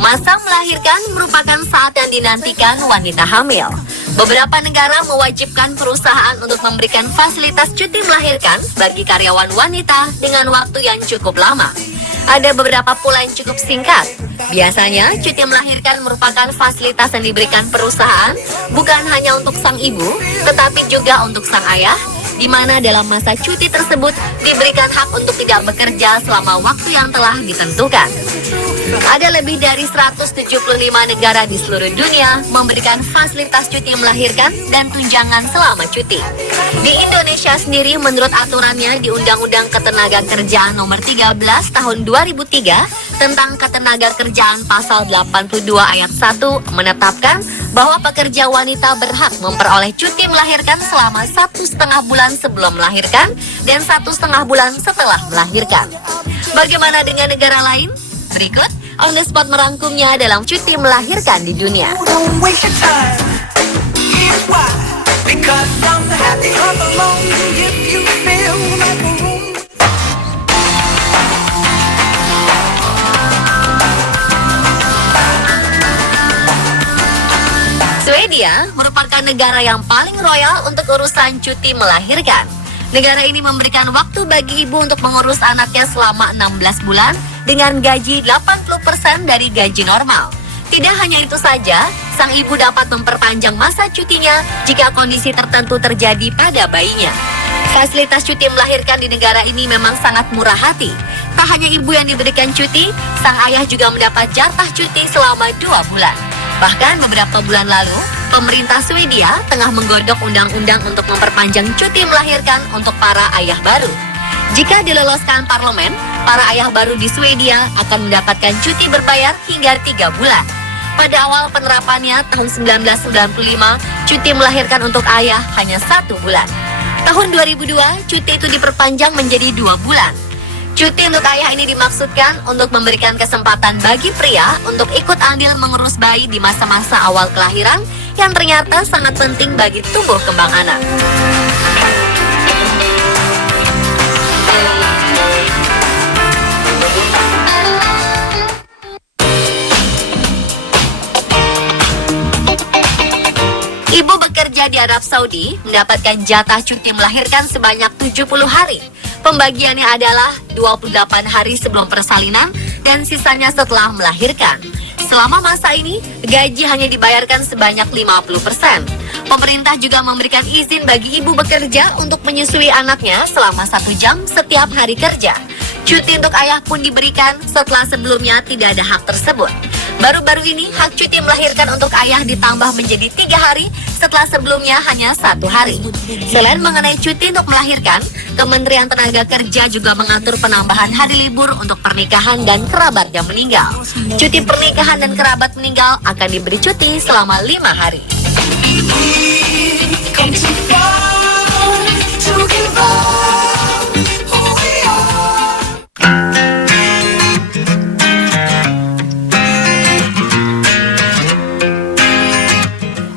Masa melahirkan merupakan saat yang dinantikan wanita hamil. Beberapa negara mewajibkan perusahaan untuk memberikan fasilitas cuti melahirkan bagi karyawan wanita dengan waktu yang cukup lama. Ada beberapa pula yang cukup singkat. Biasanya, cuti melahirkan merupakan fasilitas yang diberikan perusahaan bukan hanya untuk sang ibu, tetapi juga untuk sang ayah, di mana dalam masa cuti tersebut diberikan hak untuk tidak bekerja selama waktu yang telah ditentukan. Ada lebih dari 175 negara di seluruh dunia memberikan fasilitas cuti melahirkan dan tunjangan selama cuti. Di Indonesia sendiri, menurut aturannya di Undang-Undang Ketenagakerjaan Nomor 13 Tahun 2003 tentang Ketenagakerjaan Pasal 82 Ayat 1 menetapkan bahwa pekerja wanita berhak memperoleh cuti melahirkan selama 1,5 bulan sebelum melahirkan dan 1,5 bulan setelah melahirkan. Bagaimana dengan negara lain? Berikut On The Spot merangkumnya dalam cuti melahirkan di dunia. Swedia merupakan negara yang paling royal untuk urusan cuti melahirkan. Negara ini memberikan waktu bagi ibu untuk mengurus anaknya selama 16 bulan dengan gaji 80% dari gaji normal. Tidak hanya itu saja, sang ibu dapat memperpanjang masa cutinya jika kondisi tertentu terjadi pada bayinya. Fasilitas cuti melahirkan di negara ini memang sangat murah hati. Tak hanya ibu yang diberikan cuti, sang ayah juga mendapat jatah cuti selama 2 bulan. Bahkan beberapa bulan lalu, pemerintah Swedia tengah menggodok undang-undang untuk memperpanjang cuti melahirkan untuk para ayah baru. Jika diloloskan parlemen, para ayah baru di Swedia akan mendapatkan cuti berbayar hingga 3 bulan. Pada awal penerapannya tahun 1995, cuti melahirkan untuk ayah hanya 1 bulan. Tahun 2002, cuti itu diperpanjang menjadi 2 bulan. Cuti untuk ayah ini dimaksudkan untuk memberikan kesempatan bagi pria untuk ikut andil mengurus bayi di masa-masa awal kelahiran yang ternyata sangat penting bagi tumbuh kembang anak. Ibu bekerja di Arab Saudi mendapatkan jatah cuti melahirkan sebanyak 70 hari. Pembagiannya adalah 28 hari sebelum persalinan dan sisanya setelah melahirkan. Selama masa ini, gaji hanya dibayarkan sebanyak 50%. Pemerintah juga memberikan izin bagi ibu bekerja untuk menyusui anaknya selama 1 jam setiap hari kerja. Cuti untuk ayah pun diberikan setelah sebelumnya tidak ada hak tersebut. Baru-baru ini, hak cuti melahirkan untuk ayah ditambah menjadi 3 hari setelah sebelumnya hanya 1 hari. Selain mengenai cuti untuk melahirkan, Kementerian Tenaga Kerja juga mengatur penambahan hari libur untuk pernikahan dan kerabat yang meninggal. Cuti pernikahan dan kerabat meninggal akan diberi cuti selama 5 hari.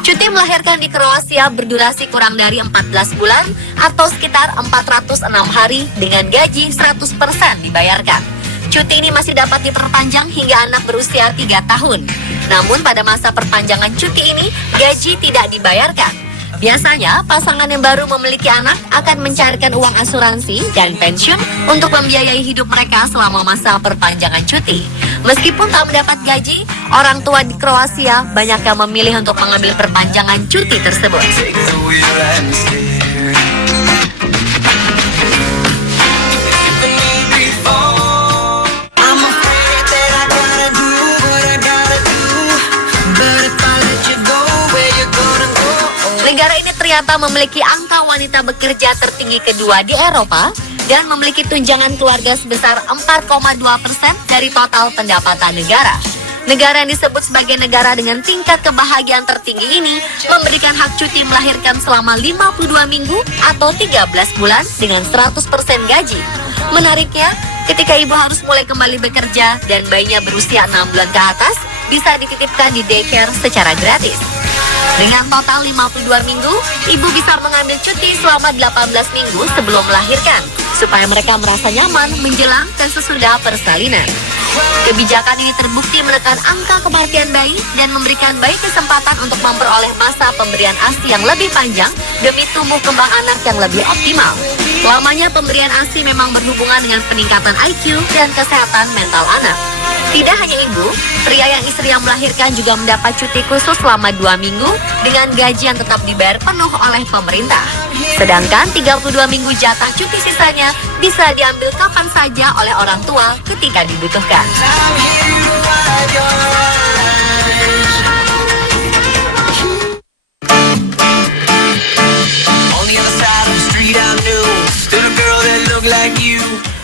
Cuti melahirkan di Kroasia berdurasi kurang dari 14 bulan atau sekitar 406 hari dengan gaji 100% dibayarkan. Cuti ini masih dapat diperpanjang hingga anak berusia 3 tahun. Namun pada masa perpanjangan cuti ini, gaji tidak dibayarkan. Biasanya, pasangan yang baru memiliki anak akan mencarikan uang asuransi dan pensiun untuk membiayai hidup mereka selama masa perpanjangan cuti. Meskipun tak mendapat gaji, orang tua di Kroasia banyak yang memilih untuk mengambil perpanjangan cuti tersebut. Negara ini ternyata memiliki angka wanita bekerja tertinggi kedua di Eropa dan memiliki tunjangan keluarga sebesar 4,2% dari total pendapatan negara. Negara yang disebut sebagai negara dengan tingkat kebahagiaan tertinggi ini memberikan hak cuti melahirkan selama 52 minggu atau 13 bulan dengan 100% gaji. Menariknya, ketika ibu harus mulai kembali bekerja dan bayinya berusia 6 bulan ke atas, bisa dititipkan di daycare secara gratis. Dengan total 52 minggu, ibu bisa mengambil cuti selama 18 minggu sebelum melahirkan, supaya mereka merasa nyaman menjelang dan sesudah persalinan. Kebijakan ini terbukti menekan angka kematian bayi dan memberikan bayi kesempatan untuk memperoleh masa pemberian ASI yang lebih panjang demi tumbuh kembang anak yang lebih optimal. Lamanya pemberian ASI memang berhubungan dengan peningkatan IQ dan kesehatan mental anak. Tidak hanya ibu, pria yang istri yang melahirkan juga mendapat cuti khusus selama 2 minggu dengan gaji yang tetap dibayar penuh oleh pemerintah. Sedangkan 32 minggu jatah cuti sisanya bisa diambil kapan saja oleh orang tua ketika dibutuhkan.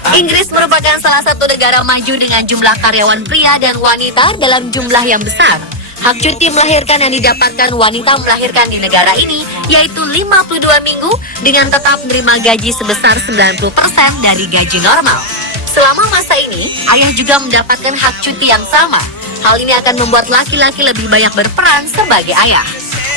Inggris merupakan salah satu negara maju dengan jumlah karyawan pria dan wanita dalam jumlah yang besar. Hak cuti melahirkan yang didapatkan wanita melahirkan di negara ini yaitu 52 minggu dengan tetap menerima gaji sebesar 90% dari gaji normal. Selama masa ini, ayah juga mendapatkan hak cuti yang sama. Hal ini akan membuat laki-laki lebih banyak berperan sebagai ayah.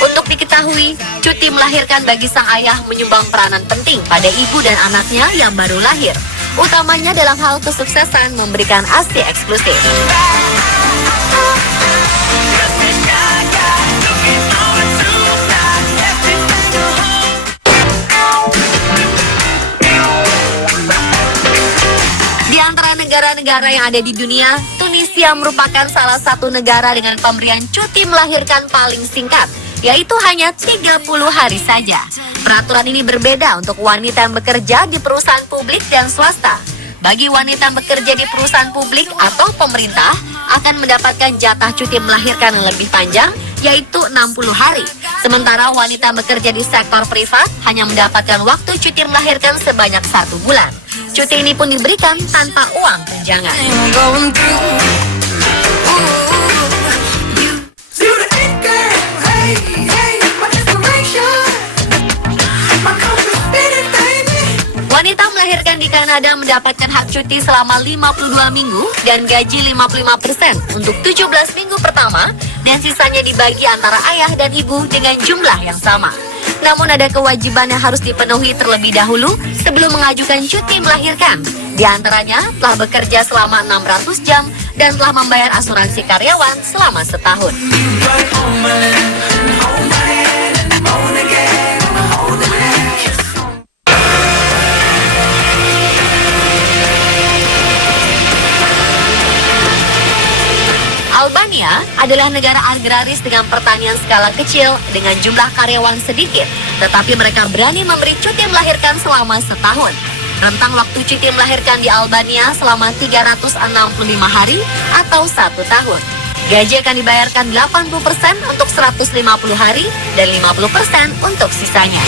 Untuk diketahui, cuti melahirkan bagi sang ayah menyumbang peranan penting pada ibu dan anaknya yang baru lahir, utamanya dalam hal kesuksesan memberikan ASI eksklusif. Di antara negara-negara yang ada di dunia, Tunisia merupakan salah satu negara dengan pemberian cuti melahirkan paling singkat, yaitu hanya 30 hari saja. Peraturan ini berbeda untuk wanita yang bekerja di perusahaan publik dan swasta. Bagi wanita yang bekerja di perusahaan publik atau pemerintah, akan mendapatkan jatah cuti melahirkan yang lebih panjang, yaitu 60 hari. Sementara wanita yang bekerja di sektor privat hanya mendapatkan waktu cuti melahirkan sebanyak 1 bulan. Cuti ini pun diberikan tanpa uang tunjangan. Wanita melahirkan di Kanada mendapatkan hak cuti selama 52 minggu dan gaji 55% untuk 17 minggu pertama dan sisanya dibagi antara ayah dan ibu dengan jumlah yang sama. Namun ada kewajiban yang harus dipenuhi terlebih dahulu sebelum mengajukan cuti melahirkan. Di antaranya telah bekerja selama 600 jam dan telah membayar asuransi karyawan selama setahun. Albania adalah negara agraris dengan pertanian skala kecil dengan jumlah karyawan sedikit, tetapi mereka berani memberi cuti melahirkan selama setahun. Rentang waktu cuti melahirkan di Albania selama 365 hari atau 1 tahun. Gaji akan dibayarkan 80% untuk 150 hari dan 50% untuk sisanya.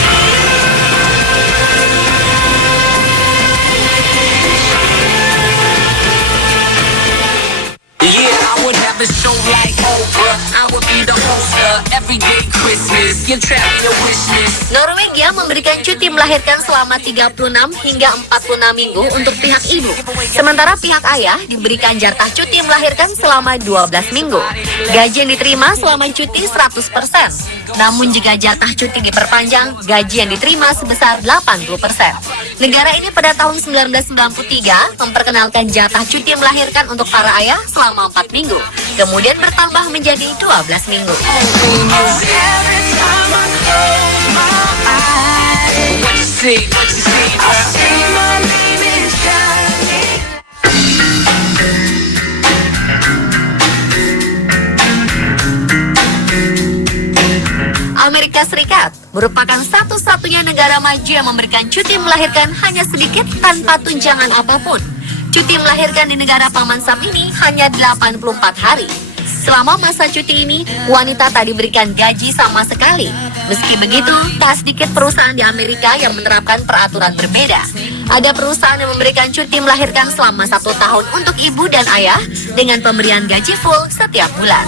Norwegia memberikan cuti melahirkan selama 36 hingga 46 minggu untuk pihak ibu. Sementara pihak ayah diberikan jatah cuti melahirkan selama 12 minggu. Gaji yang diterima selama cuti 100%. Namun jika jatah cuti diperpanjang, gaji yang diterima sebesar 80%. Negara ini pada tahun 1993 memperkenalkan jatah cuti melahirkan untuk para ayah selama 4 minggu. Kemudian bertambah menjadi 12 minggu. Amerika Serikat merupakan satu-satunya negara maju yang memberikan cuti melahirkan hanya sedikit tanpa tunjangan apapun. Cuti melahirkan di negara Paman Sam ini hanya 84 hari. Selama masa cuti ini, wanita tak diberikan gaji sama sekali. Meski begitu, tak sedikit perusahaan di Amerika yang menerapkan peraturan berbeda. Ada perusahaan yang memberikan cuti melahirkan selama 1 tahun untuk ibu dan ayah dengan pemberian gaji full setiap bulan.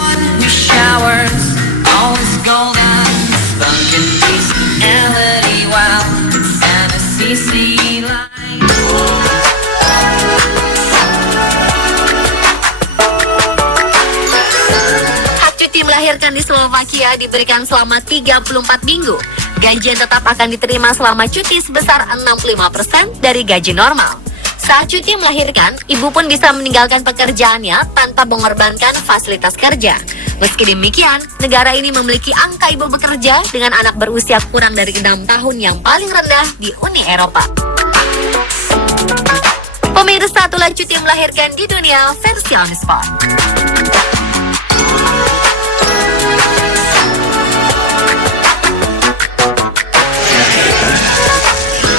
Melahirkan di Slovakia diberikan selama 34 minggu. Gaji yang tetap akan diterima selama cuti sebesar 65% dari gaji normal. Saat cuti melahirkan, ibu pun bisa meninggalkan pekerjaannya tanpa mengorbankan fasilitas kerja. Meski demikian, negara ini memiliki angka ibu bekerja dengan anak berusia kurang dari 6 tahun yang paling rendah di Uni Eropa. Pemirsa, itulah cuti melahirkan di dunia versi On Spot.